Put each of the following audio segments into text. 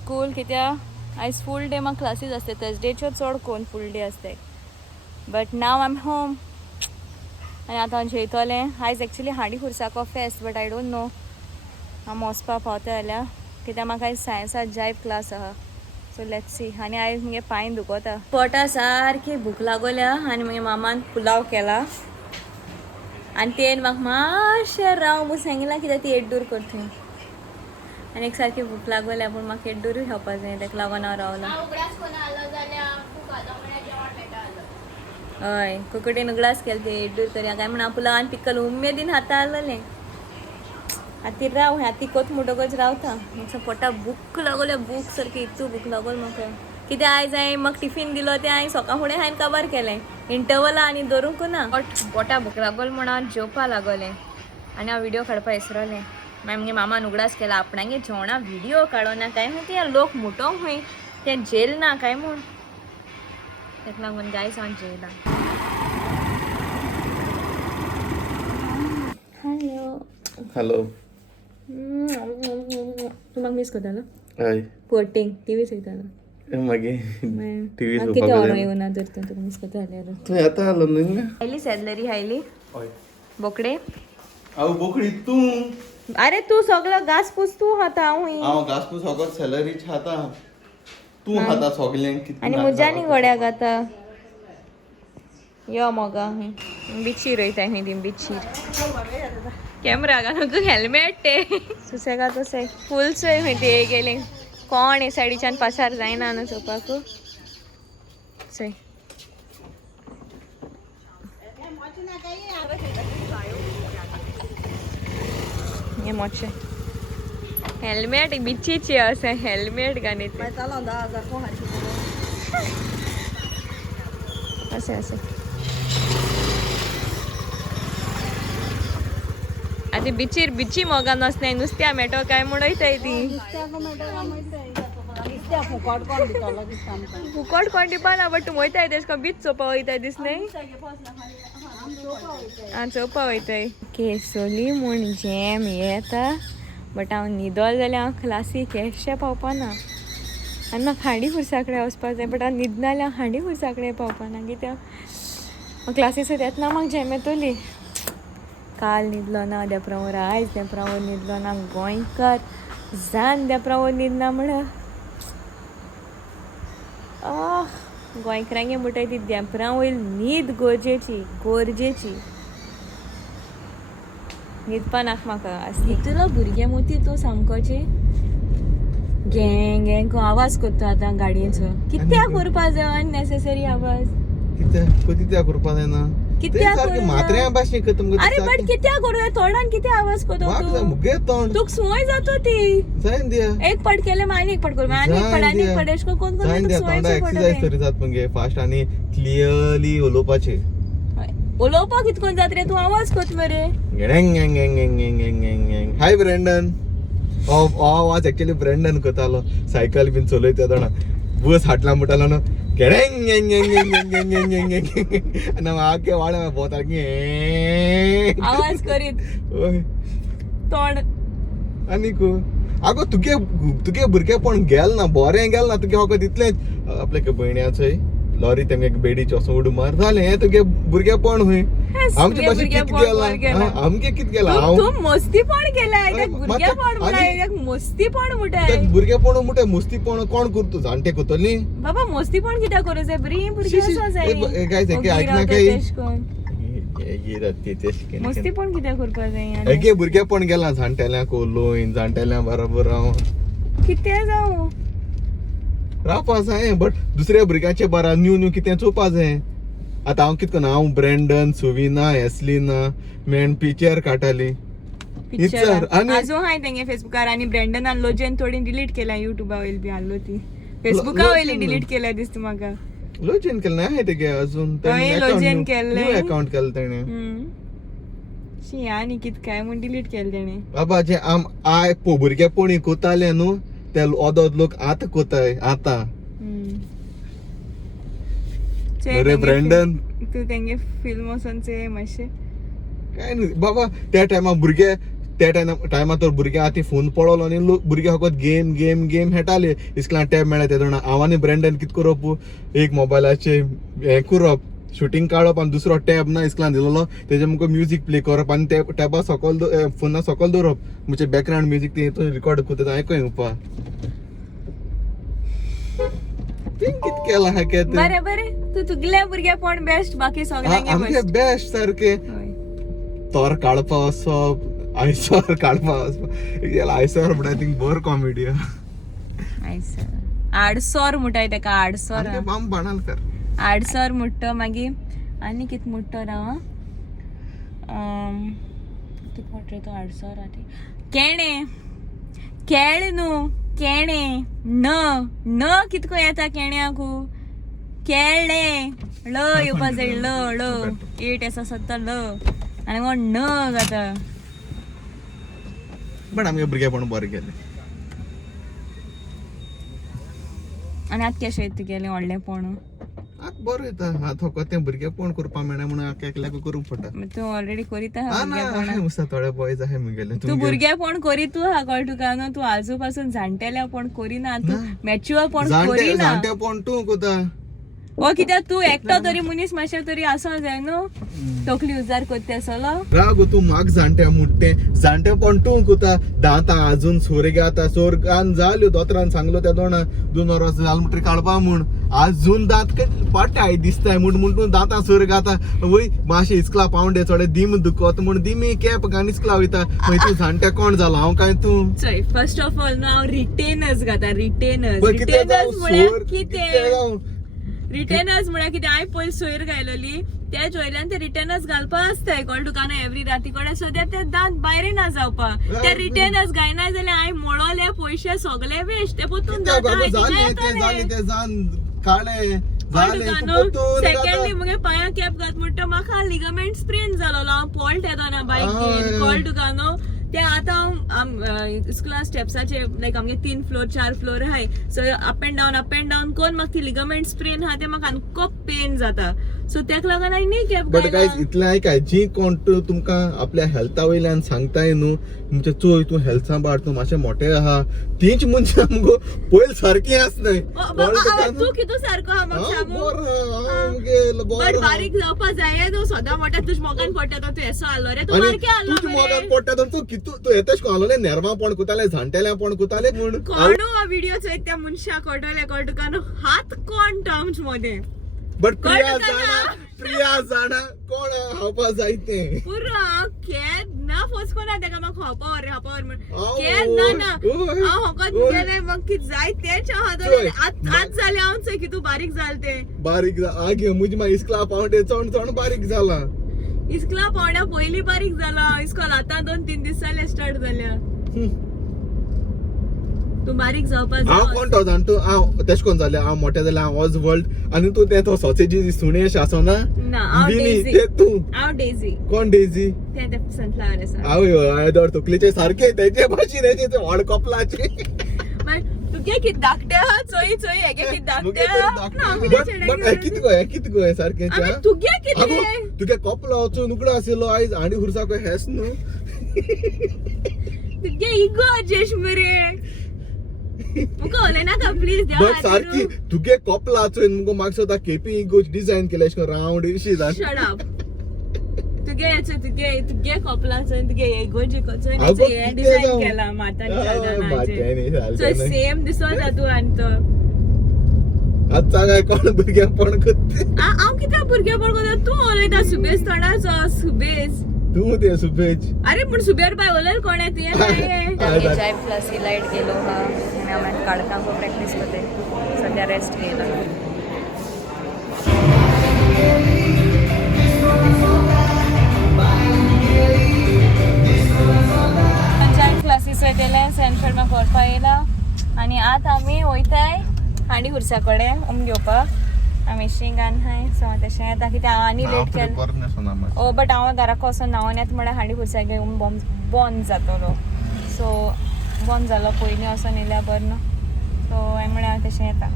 school कित्याक आयज full day म्हाका क्लासीस आसता थर्सडेच्यो चड कोण फूल डे आसताय but now I am home आनी आतां हांव जेयतलें आयज एक्चुली हांडी खुर्साको फेस्त बट आय डोंट नो हांव वचपा पावता जाल्यार कित्याक म्हाका आयज सायन्सात जायत क्लास आहा सो लेट्स सी आनी आयज मुगे पांय दुखोता पोटा सारकी भूक लागोल्या आनी मुगे मामान पुलाव केला आनी तेन म्हाका मातशें राव म्हूण सांगिलां कित्याक ती एड्डूर करता आनी एक सारकी भूक लागोल्या पूण म्हाका एड्डूरूय खावपा जाय ताका लागून हांव रावलां हय कुकडेन उगडास केलें ते एड्डूर करया काय म्हण पुलाव आनी पिकल उमेदीन हाता आसलेलें आतां राव आतां कोत म्हणटकच रावता म्हाका पोटा भूक लागोल्या भूक सारकी इतू भूक लागोल म्हाका कित्याक आयज हांवें म्हाका टिफीन दिलो तें हांवें सकाळ फुडें हांवें काबार केलें इंटरवला आनी दवरूंक ना पोटा भूक लागोल म्हण हांव जेवपा लागोलें आनी हांव व्हिडियो काडपा विसरलें मागीर मुगे मामान उगडास केला आपणागे जेवणा व्हिडियो काडोना काय म्हूण ते लोक मुटोंक खंय तें जेल ना काय म्हूण ताका लागून गायस हांव जेयलां हॅलो तूं म्हाका मिस करतालो हय पोटींग टीव्ही चोयतालो मागीर टीव्ही कितें व्हरों येवना तर तुका मिस करता जाल्यार तूं येता आलो न्ही हायली सॅलरी हायली हय बोकडे हांव बोकडी तूं अरे तू सगळो घास पूस तू खाता हांव घासपूस सगळो सॅलरी खाता तूं खाता सगळें कितें आनी मुज्यानी गोड्या घाता यो मोगा बिची रोयता खंय ती बिचीर कॅमेरा घालून हेल्मेट ते सुसेगाद अशें फूल चोय खंय ते गेले कोण हे सायडीच्यान पासार जायना न्हू चोवपाक चोय हे मोचे हेल्मेट बिचीचे असे हेल्मेट घालून असे असे आतां बिचीर बिची मोगा नसनाय नुस्त्या मेटो काय म्हणयताय ती फुकट कोण दिवपाना बट तूं वयताय तेश कोण बीच चोवपा वयताय दिसनाय आं चोवपा वयताय केसोली म्हूण जॅम येता बट हांव न्हिदोल जाल्यार हांव क्लासीक केशें पावपाना आनी म्हाका हांडी खुर्सा कडेन वचपा जाय बट हांव न्हिदना जाल्यार हांडी खुर्सा कडेन पावपाना कित्याक क्लासीसून येतना म्हाका जॅम येतोली काल न्हिदलो ना देप्रावोर आयज देप्रावोर न्हिदलो ना गोंयकार जान देप्रावोर न्हिदना म्हण गोंयकारांगे म्हणटाय ती देप्रा वयल न्हीद गरजेची न्हिदपा नाका म्हाका न्हिदतलो भुरगे मोती तूं सामकोचे गँग गँग आवाज करता आतां गाडयेचो कित्याक करपा जाय अननेसेसरी आवाज कित्याक करपा जायना कित्याक मात्र्या भाशेन करता अरे बट कित्याक करूं तोंडान कित्याक आवाज करता मुगे तोंड तुका संवय जातो ती जायन दिया एक पट केले आनी एक पट करूं आनी एक पट आनी एक पट एश कोन कोण तोंडा एक्सरसाइज करी जात मगे फास्ट आनी क्लियरली उलोवपाचे उलोवपाक कितकोन जात रे तूं आवाज कोत मरे हाय ब्रँडन आवाज एक्चुअली ब्रँडन करतालो सायकल बीन चलयता तेदोणा बस हाटला म्हणटालो न्हू आनी आखे वाड्या भोंवता आवाज करीत तोंड आनीक आगो तुगे भुरगेपण गेल ना बरें गेल ना तुगे फकत इतलेंच आपल्या भयण्याचोय लॉरी तेंगे बेडीचे वचून उडी मार जालें हें तुगे भुरगेपण हूंय आमचे भाशेन कितें गेलां आमगे कितें गेलां तूं मस्तीपण केलाय भुरगेपण म्हणटाय मस्तीपण म्हणटाय भुरगेपण म्हणटाय मस्तीपण कोण करता जाणटे करतली बाबा मस्तीपण कित्याक करूं जाय बरी भुरगीं आसा जाय गायज आयकना काय मस्तीपण कित्याक करपा जाय हेगे भुरगेपण गेलां जाणटेल्यांक उलोवन जाणटेल्यां बरोबर रावन कितें जावं रावपा जाय बट दुसऱ्या भुरग्यांचे बारा न्यू कितें चोवपा जाय आतां हांव कितें हांव ब्रँडन सुविना एस्लिना मेन पिक्चर काडटाली आजून हाय तेंगे फेसबुकार आनी ब्रँडनान लोजेन थोडी डिलीट केल्या युट्यूबा वयली बी आहलो ती फेसबुका वयली डिलीट केल्या दिसता म्हाका लोजेन केलें ना हाय तेगे अजून लोजेन केल्लें न्यू अकाउंट केलें तेणें शी आनी कितें काय म्हूण डिलीट केलें तेणें बाबा जे आय भुरगेपणी कोताले न्हू ते ओदोद लोक आतां कोताय आतां अरे ब्रँडन तू तेंगे फिल्म वचोन चोय मातशें काय न्हू बाबा त्या टायमार भुरगे त्या टायमार तर भुरग्यां आतां फोन पळोलो आनी भुरगे फकत गेम गेम गेम खेळटाले इस्कलां टॅब मेळ्ळे ते जाणा हांव आनी ब्रँडन कितें करप एक मोबायलाचेर हें करप शूटिंग काडप आनी दुसरो टॅब ना इस्कलान दिलेलो तेजे मुखार म्युजीक प्ले करप आनी त्या टॅबा सकयल फोना सकयल दवरप म्हणजे बॅकग्रावंड म्युजीक ते हितून रिकॉर्ड करता आयकूं येवपा कितें केलां हा केत बरें बरें तू तुगल्या भुरगेपण बेस्ट बाकी सगळ्यांगे आमगे बेस्ट सारके तोर काडपा वचप आयसर काडपा वचप आयसर म्हणटा थिंक बोर कॉमेडी आडसोर म्हणटाय तेका आडसोर बाम बाणालकर आडसोर म्हणटा मागीर आनी कितें म्हणटा राव कितें म्हणटा तो आडसोर केणे केळ न्हू केणे न कितको येता केण्याकू केळे ल येवपा जाय ल एट एस सत्ता ल आनी कोण न जाता पण आमगे भुरगेपण बरें गेलें आनी आतां केशें येता तुगेलें व्हडलेंपण आतां बरो येता आतां फकत तें भुरगेपण करपा मेळना म्हणून एकल्याक करूंक पडटा तूं ऑलरेडी करीत आहा आहा भुरगेपण थोडे बॉयज आहाय मुगेले तू भुरगेपण करीत आहा कळ तुका न्हू तूं आजू पासून जाणटेल्यापण करिना तू मॅच्युअरपण करिना जाणटेपण तूं कोता ओ कित्याक तू एकटो तरी मनीस मातशें तरी आसो जाय न्हू तकली उजार करता आसलो राग तूं म्हाक जाणट्या मुट्टे जाणटेपण तूं कोता दांतां अजून सोरगे आतां सोरगान जाल्यो दोतोरान सांगलो त्या दोना 2 वर्स जाल म्हणटरी काडपा म्हूण अजून दांत पाट्टाय दिसताय म्हूण तूं दांतां सोरग आतां वय मातशें इस्कला पावंडे थोडे दिम दुखत म्हूण दिमी कॅप घान इस्कला वयता मागीर तूं जाणटे कोण जाला हांव काय तूं चोय फर्स्ट ऑफ ऑल न्हू हांव रिटेनर्स घाता रिटेनर्स म्हळ्यार कितें रिटेनर्स म्हळ्यार कितें हांवें पयलीं सोयर घायलोली त्याच वयल्यान ते रिटेनर्स घालपा आसताय कळ तुका न्हू एवरी राती कडेन सो ते दांत भायर ना जावपा ते रिटेनर्स घायना जाल्यार हांवें मोळोले पयशे सगळे वेस्ट ते पोतून सेकंडली मुगे पांया कॅप घात म्हणटा म्हाका लिगामेंट स्प्रेन जालो हांव पॉल्ट येता ना बायक घेवन कळ तुका न्हू ते आतां स्कुला स्टेप्साचे लायक आमगे 3 फ्लोर 4 फ्लोर आहाय सो अप एंड डावन कोन्न म्हाका ती लिगामेंट स्प्रेन आहा ते म्हाका आनी पेन जाता सो तेका लागून हांवें न्ही कॅप बट गायज इतलें आयकाय जी कोण तुमकां आपल्या हेल्था वयल्यान सांगताय न्हू म्हणजे चोय तूं हेल्थ सांबाळ तूं मातशें मोठें आहा तींच मनशां मुगो पयलीं सारकीं आसनाय तूं कितू सारको आहा म्हाका सांगू बट बारीक जावपा जाय न्हू सदां मोठ्या तुज्या मोगान पडटा तो तूं एसो आलो रे तूं बारकें आलो तुज्या मोगान पडटा तूं कितू तूं येतेश कोणाले नेरवापण कोताले जाणटेलेपण कोताले म्हूण कोण हो व्हिडिओ चोयत त्या मनशा कोटले कळ तुका न्हू हात कोण टर्म्स मध्ये बट प्रिया जाणा कोण हावपा जाय तें पुरो केद ना फोस कोना तेका म्हाका हावपावर म्हण केद ना हांव होकत गेले म्हाका कित जाय तेच आहा आज जाले हांव चोय की तूं बारीक जाल ते बारीक आगे मुजी मा इस्कला पावंडे चोण बारीक जाला इस्कला पावड्या पयलीं बारीक जाला इस्कॉल आतां 2-3 दीस जाले स्टार्ट जाल्या तू बारीक जावपा हांव कोण तो जाणटो हांव तेश कोन जालें हांव मोठें जालें हांव वॉज वर्ल्ड आनी तूं ते तो सॉसेजी सुणे अशें आसो ना हांव डेझी कोण डेझी ते सनफ्लावर आसा हांव दोर तकलेचे सारके तेचे भाशेन हेचे व्हड कपलाचे तुगे कित धाकटे आहा चोय हेगे कित धाकटे आहा कित गो सारके तुगे कितें तुगे कपलो वचून उगडो आशिल्लो आयज आनी हुरसाको हेस न्हू तुगे इगो जेश मरे मुका उलयनाका प्लीज बट सारकी तुगे कपला वचून मुगो म्हाका सोदा केपी इगो डिजायन केले अशें रावंड इशी शट अप तुगे कपलाचो तुगे इगोचे कोचो हे डिजाइन केला मातांनी सेम दिसता तूं आनी तो आतां काय कोण भुरगेपण करता हांव कित्याक भुरगेपण करता तूं उलयता सुबेज तोंडाचो सुबेज तू ते सुबेज अरे पण सुबेर बाय उलय कोण आहे तुझ्या चाय प्लस ही लाईट गेलो हा आणि आम्ही काढताना प्रॅक्टिस करते सध्या रेस्ट घेला चाय क्लासीस वयतले सेंटर म्हाका व्हरपा येयला आनी आतां आमी वयताय हांडी हुर्सा कडेन घेवपाक आमी शिंगान हाय सो तशें येता कित्याक हांव आनी लेट केलें ओ बट हांव घराक वचोन न्हांवून येता म्हळ्यार हांडी हुर्सा घेवन बंद जातलो सो बंद जालो पयलीं वचोन येयल्यार बरें न्हू सो हांवें म्हळ्यार हांव तशें येता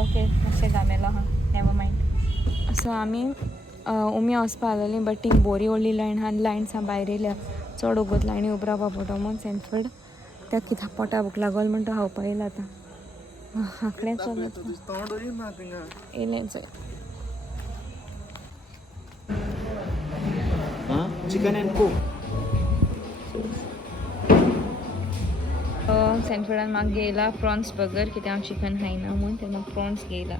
ओके मातशें घामेलो हा नेवर मायंड सो आमी उमी वचपा आसलेली बट थिंग बोरी व्हडली लायन आनी लायन सा भायर येयल्या चड वगत लायनी उब रावपा पडटा म्हूण सेंटफर्ड त्या कित्याक पोटा भूक लागल म्हण तो खावपा येयला आतां आंकडें चलत येयलें चोय चिकन एंड कोक सेंटफर्डान म्हाका घेयला प्रॉन्स बर्गर कित्याक हांव चिकन खायना म्हूण ते म्हाका प्रॉन्स घेयला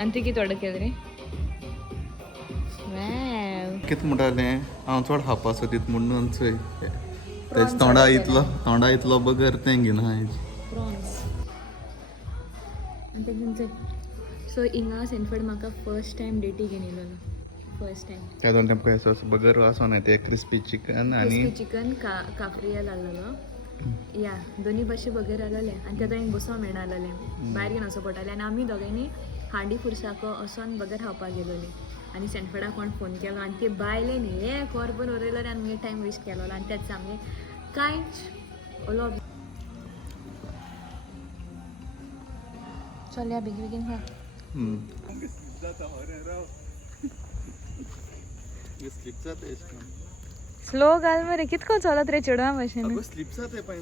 आनी तूं कितें ऑर्डर केलें रे वाव कितें म्हणटालें हांव चड खावपा सोदीत म्हणून चोय तेज तोंडा इतलो बगर तें घेवन आयज प्रॉन्स आनी तें चोय सो हिंगा सेंटफर्ड म्हाका फर्स्ट टायम डेटी घेवन येयलो फर्स्ट टायम त्या दोन तेमकां असो बगर वासो ना ते क्रिस्पी चिकन आनी चिकन काफ्रियल आहलेलो या दोन्ही भाशे बगर आहलेले आनी तें एक बसो मेळना आहलेलें भायर घेवन वचो पडटालें आनी आमी दोगांयनी हांडी फुरसाको असोन बगर खावपाक गेलोलीं आनी सेंटफर्डा कोण फोन केलो आनी ते बायले न्ही हे कोरपून उरयलो आनी आमगे टायम वेस्ट केलो आनी तेच आमगे कांयच ओलो चल या बेगी बेगीन खा स्लो घाल मरे कितको चलत रे चेडवा भाशेन स्लिप जाता पळय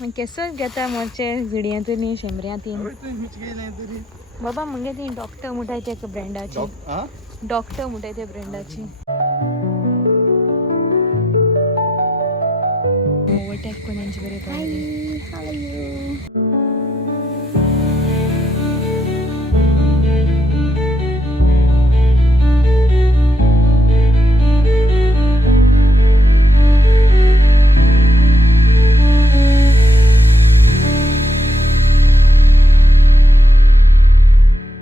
मागीर केसो घेता मोरचे झिडयांतूनी शेंबऱ्यांतीन बाबा मुगे ती डॉक्टर म्हणटाय ते ब्रँडाची डॉक्टर म्हणटाय ते ब्रँडाची ओवरटेक कोण यांची बरे